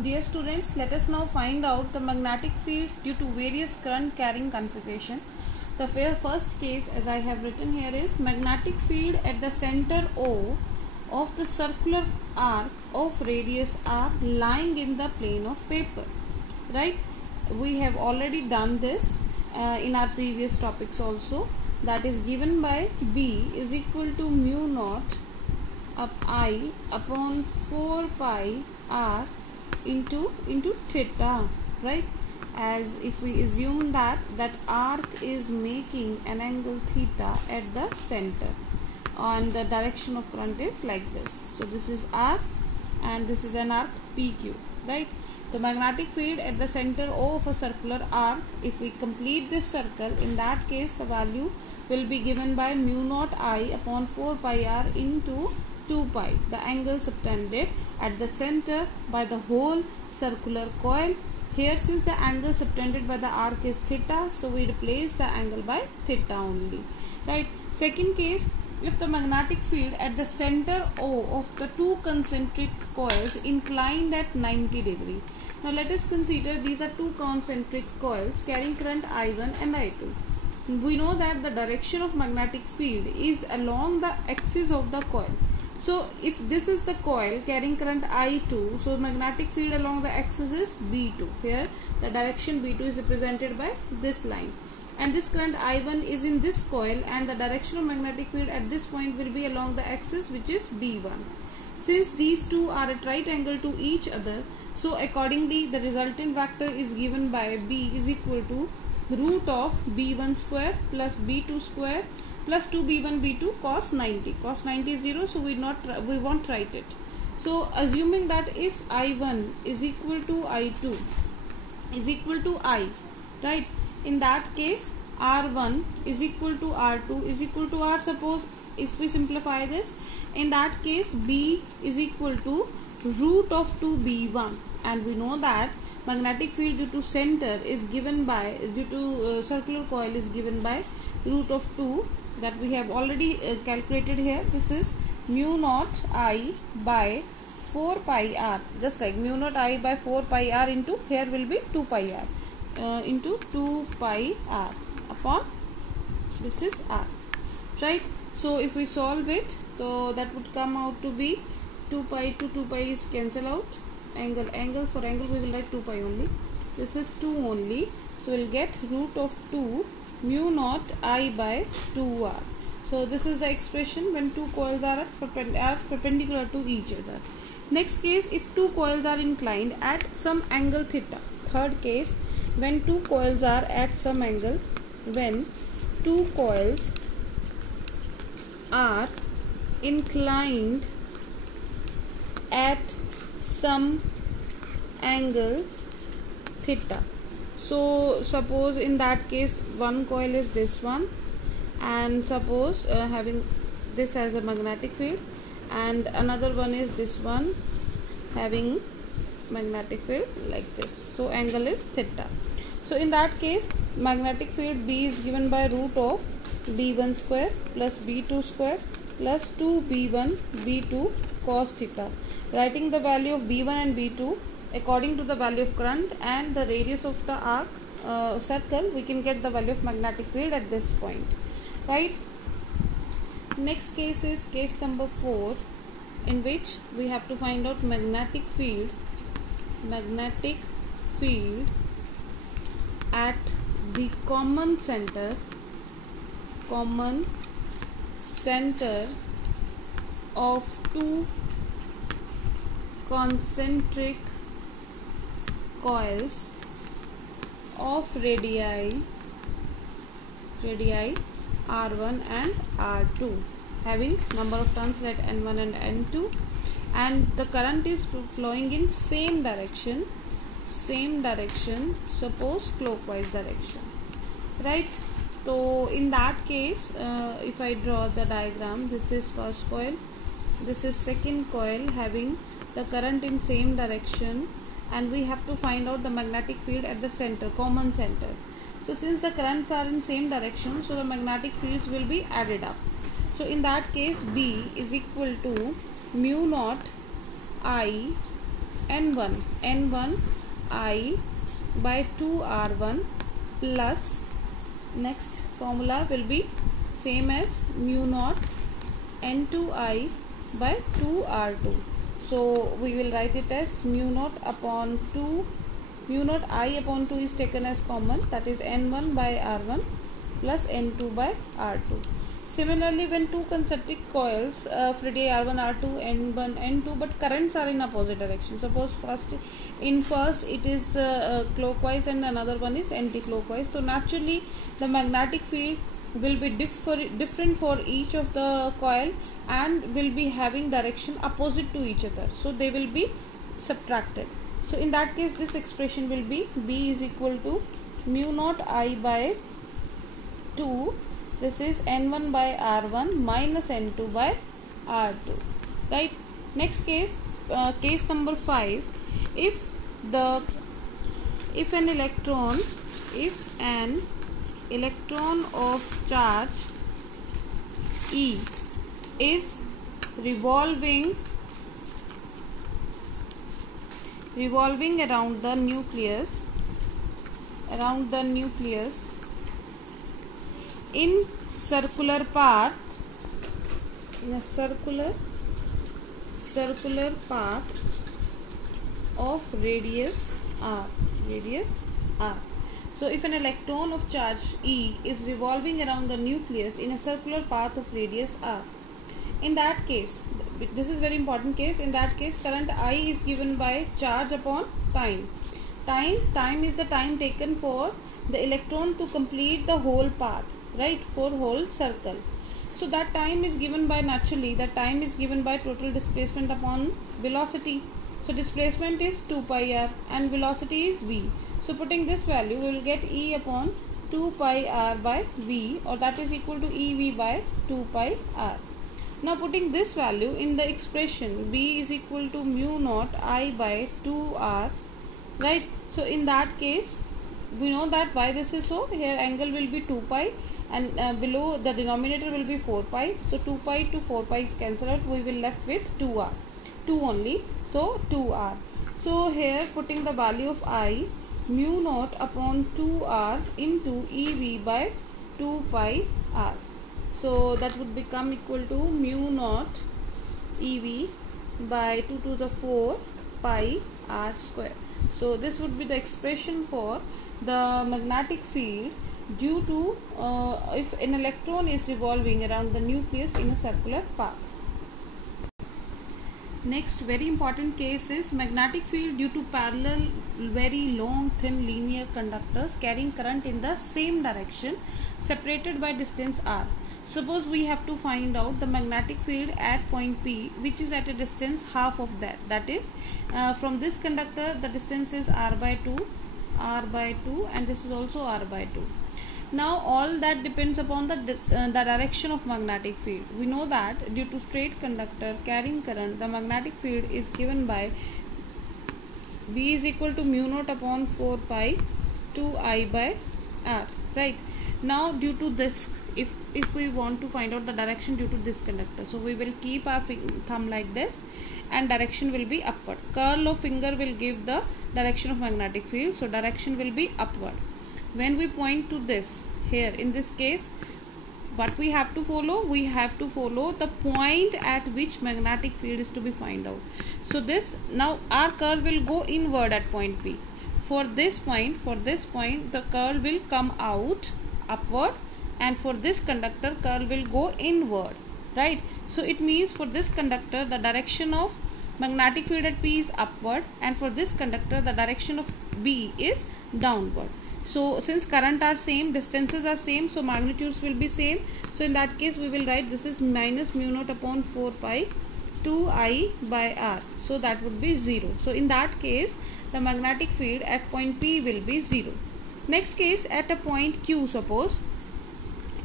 Dear students, let us now find out the magnetic field due to various current carrying configuration. The first case, as I have written here, is magnetic field at the center O of the circular arc of radius r lying in the plane of paper. Right? We have already done this in our previous topics also. That is given by B is equal to mu naught up I upon 4 pi r into theta, right? As if we assume that arc is making an angle theta at the center and the direction of current is like this. So this is R and this is an arc PQ, right? The magnetic field at the center O of a circular arc, if we complete this circle, in that case the value will be given by mu naught I upon 4 pi r into 2 pi, the angle subtended at the center by the whole circular coil. Here, since the angle subtended by the arc is theta, so we replace the angle by theta only, right? Second case, if the magnetic field at the center O of the two concentric coils inclined at 90 degree. Now let us consider these are two concentric coils carrying current I1 and I2. We know that the direction of magnetic field is along the axis of the coil. So if this is the coil carrying current I2, so magnetic field along the axis is B2. Here the direction B2 is represented by this line, and this current I1 is in this coil, and the direction of magnetic field at this point will be along the axis, which is B1. Since these two are at right angle to each other, so accordingly the resultant vector is given by B is equal to root of B1 square plus B2 square plus 2b1 b2 cos 90. Cos 90 is 0, so we won't write it. So assuming that if I1 is equal to I2 is equal to I, right, in that case R1 is equal to R2 is equal to R. Suppose if we simplify this, in that case B is equal to root of 2b1, and we know that magnetic field due to center is given by, due to circular coil is given by root of 2, that we have already calculated here. This is mu naught I by 4 pi r, just like mu naught I by 4 pi r into, here will be 2 pi r into 2 pi r upon, this is r, right? So if we solve it, so that would come out to be 2 pi to 2 pi is cancel out, angle for angle we will write 2 pi only, this is 2 only, so we'll get root of 2 mu naught I by 2r. So this is the expression when two coils are perpendicular to each other. Next case, if two coils are inclined at some angle theta. Third case, when two coils are at some angle, when two coils are inclined at some angle theta. So suppose in that case one coil is this one, and suppose having this as a magnetic field, and another one is this one having magnetic field like this, so angle is theta. So in that case magnetic field B is given by root of B1 square plus B2 square plus 2B1 B2 cos theta. Writing the value of B1 and B2 according to the value of current and the radius of the arc circle, we can get the value of magnetic field at this point, right? Next case is case number 4, in which we have to find out magnetic field at the common center of two concentric coils of radii r1 and r2, having number of turns at n1 and n2, and the current is flowing in same direction, suppose clockwise direction, right? So in that case if I draw the diagram, this is first coil, this is second coil having the current in same direction, and we have to find out the magnetic field at the center, common center. So since the currents are in same direction, so the magnetic fields will be added up. So in that case B is equal to mu naught I N1 I by 2R1 plus, next formula will be same as mu naught N2I by 2R2. So we will write it as mu naught I upon 2 is taken as common, that is N1 by R1 plus N2 by R2. Similarly, when two concentric coils radii R1 R2 N1 N2, but currents are in opposite direction. Suppose first it is clockwise and another one is anti-clockwise. So naturally the magnetic field will be different for each of the coil and will be having direction opposite to each other. So they will be subtracted. So in that case this expression will be B is equal to mu naught I by 2. This is N1 by R1 minus N2 by R2. Right. Next case, case number 5. If an electron of charge E is revolving around the nucleus in circular path, of radius r. So if an electron of charge E is revolving around the nucleus in a circular path of radius r, in that case, this is very important case, in that case current I is given by charge upon time. Time is the time taken for the electron to complete the whole path, right, for whole circle. So that time is given by, naturally that time is given by total displacement upon velocity. So displacement is 2 pi r and velocity is v. So putting this value, we will get E upon 2 pi r by v, or that is equal to EV by 2 pi r. Now putting this value in the expression, B is equal to mu naught I by 2r, right. So in that case we know that why this is so. Here angle will be 2 pi and below the denominator will be 4 pi. So 2 pi to 4 pi is cancelled out. We will left with 2r, 2 only. So 2r. So here putting the value of I, mu naught upon 2r into EV by 2 pi r. So that would become equal to mu naught EV by 2 to the 4 pi r square. So this would be the expression for the magnetic field due to if an electron is revolving around the nucleus in a circular path. Next very important case is magnetic field due to parallel very long thin linear conductors carrying current in the same direction separated by distance r. Suppose we have to find out the magnetic field at point P, which is at a distance half of that. That is from this conductor the distance is r by 2 and this is also r by 2. Now all that depends upon the direction of magnetic field. We know that due to straight conductor carrying current, the magnetic field is given by B is equal to mu naught upon 4 pi 2I by r, right. Now due to this, if we want to find out the direction due to this conductor, so we will keep our thumb like this and direction will be upward. Curl of finger will give the direction of magnetic field, so direction will be upward. When we point to this here, in this case what we have to follow, we have to follow the point at which magnetic field is to be find out. So this, now our curl will go inward at point P. For this point the curl will come out upward, and for this conductor curl will go inward, right. So it means for this conductor the direction of magnetic field at P is upward, and for this conductor the direction of B is downward. So since current are same, distances are same, so magnitudes will be same. So in that case we will write this is minus mu naught upon 4 pi 2I by r. So that would be 0. So in that case the magnetic field at point P will be 0. Next case, at a point Q, suppose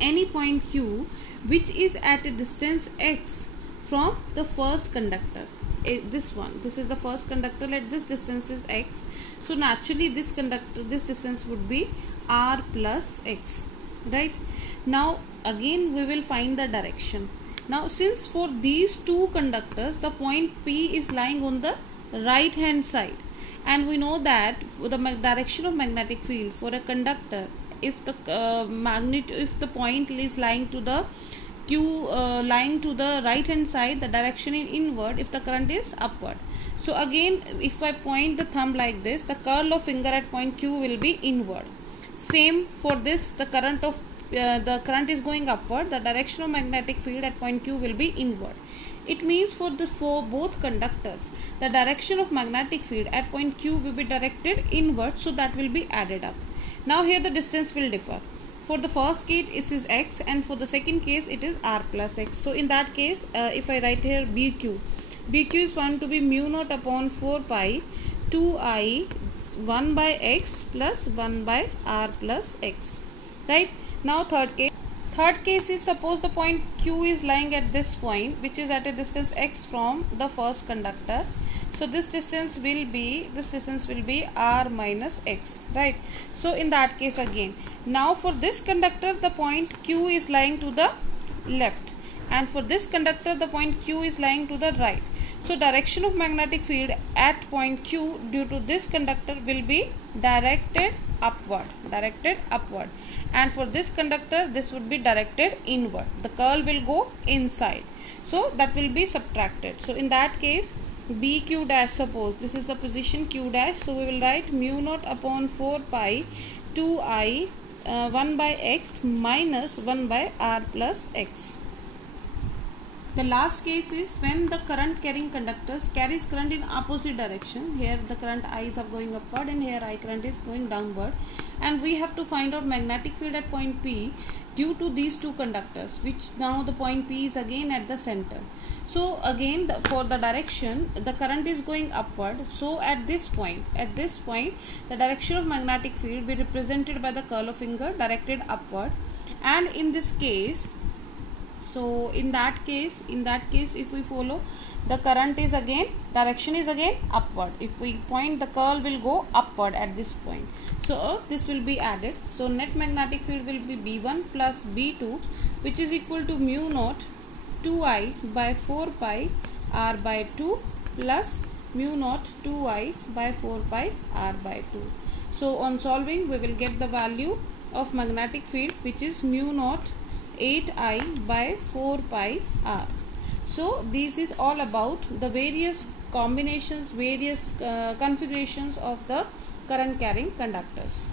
any point Q which is at a distance x from the first conductor. This is the first conductor, let this distance is x. So naturally this distance would be r plus x, right. Now again we will find the direction. Now since for these two conductors the point P is lying on the right hand side, and we know that for the direction of magnetic field for a conductor, if the if the point is lying to the q lying to the right hand side, the direction is inward if the current is upward. So again, if I point the thumb like this, the curl of finger at point q will be inward. Same for this, the current is going upward, the direction of magnetic field at point q will be inward. It means for both conductors, the direction of magnetic field at point q will be directed inward, so that will be added up. Now here the distance will differ. For the first case it is x, and for the second case it is r plus x. So in that case, if I write here BQ is found to be mu naught upon 4 pi 2I 1 by x plus 1 by r plus x. Right? Now third case is, suppose the point q is lying at this point, which is at a distance x from the first conductor. So this distance will be r minus x, right? So in that case again, now for this conductor the point q is lying to the left, and for this conductor the point q is lying to the right. So direction of magnetic field at point q due to this conductor will be directed upward, and for this conductor this would be directed inward. The curl will go inside, so that will be subtracted. So in that case, BQ dash, suppose this is the position q dash, so we will write mu naught upon 4 pi 2I 1 by x minus 1 by r plus x. The last case is when the current carrying conductors carries current in opposite direction. Here the current I's are going upward and here I current is going downward, and we have to find out magnetic field at point P due to these two conductors, which now the point P is again at the center. So again, for the direction, the current is going upward. So at this point the direction of magnetic field will be represented by the curl of finger directed upward. And in this case, so in that case if we follow, the current is again, direction is again upward. If we point, the curl will go upward at this point. So this will be added. So net magnetic field will be B1 plus B2, which is equal to mu naught 2I by 4 pi r by 2 plus mu naught 2I by 4 pi r by 2. So on solving, we will get the value of magnetic field, which is mu naught 8I by 4 pi r. So this is all about the various combinations, various configurations of the current carrying conductors.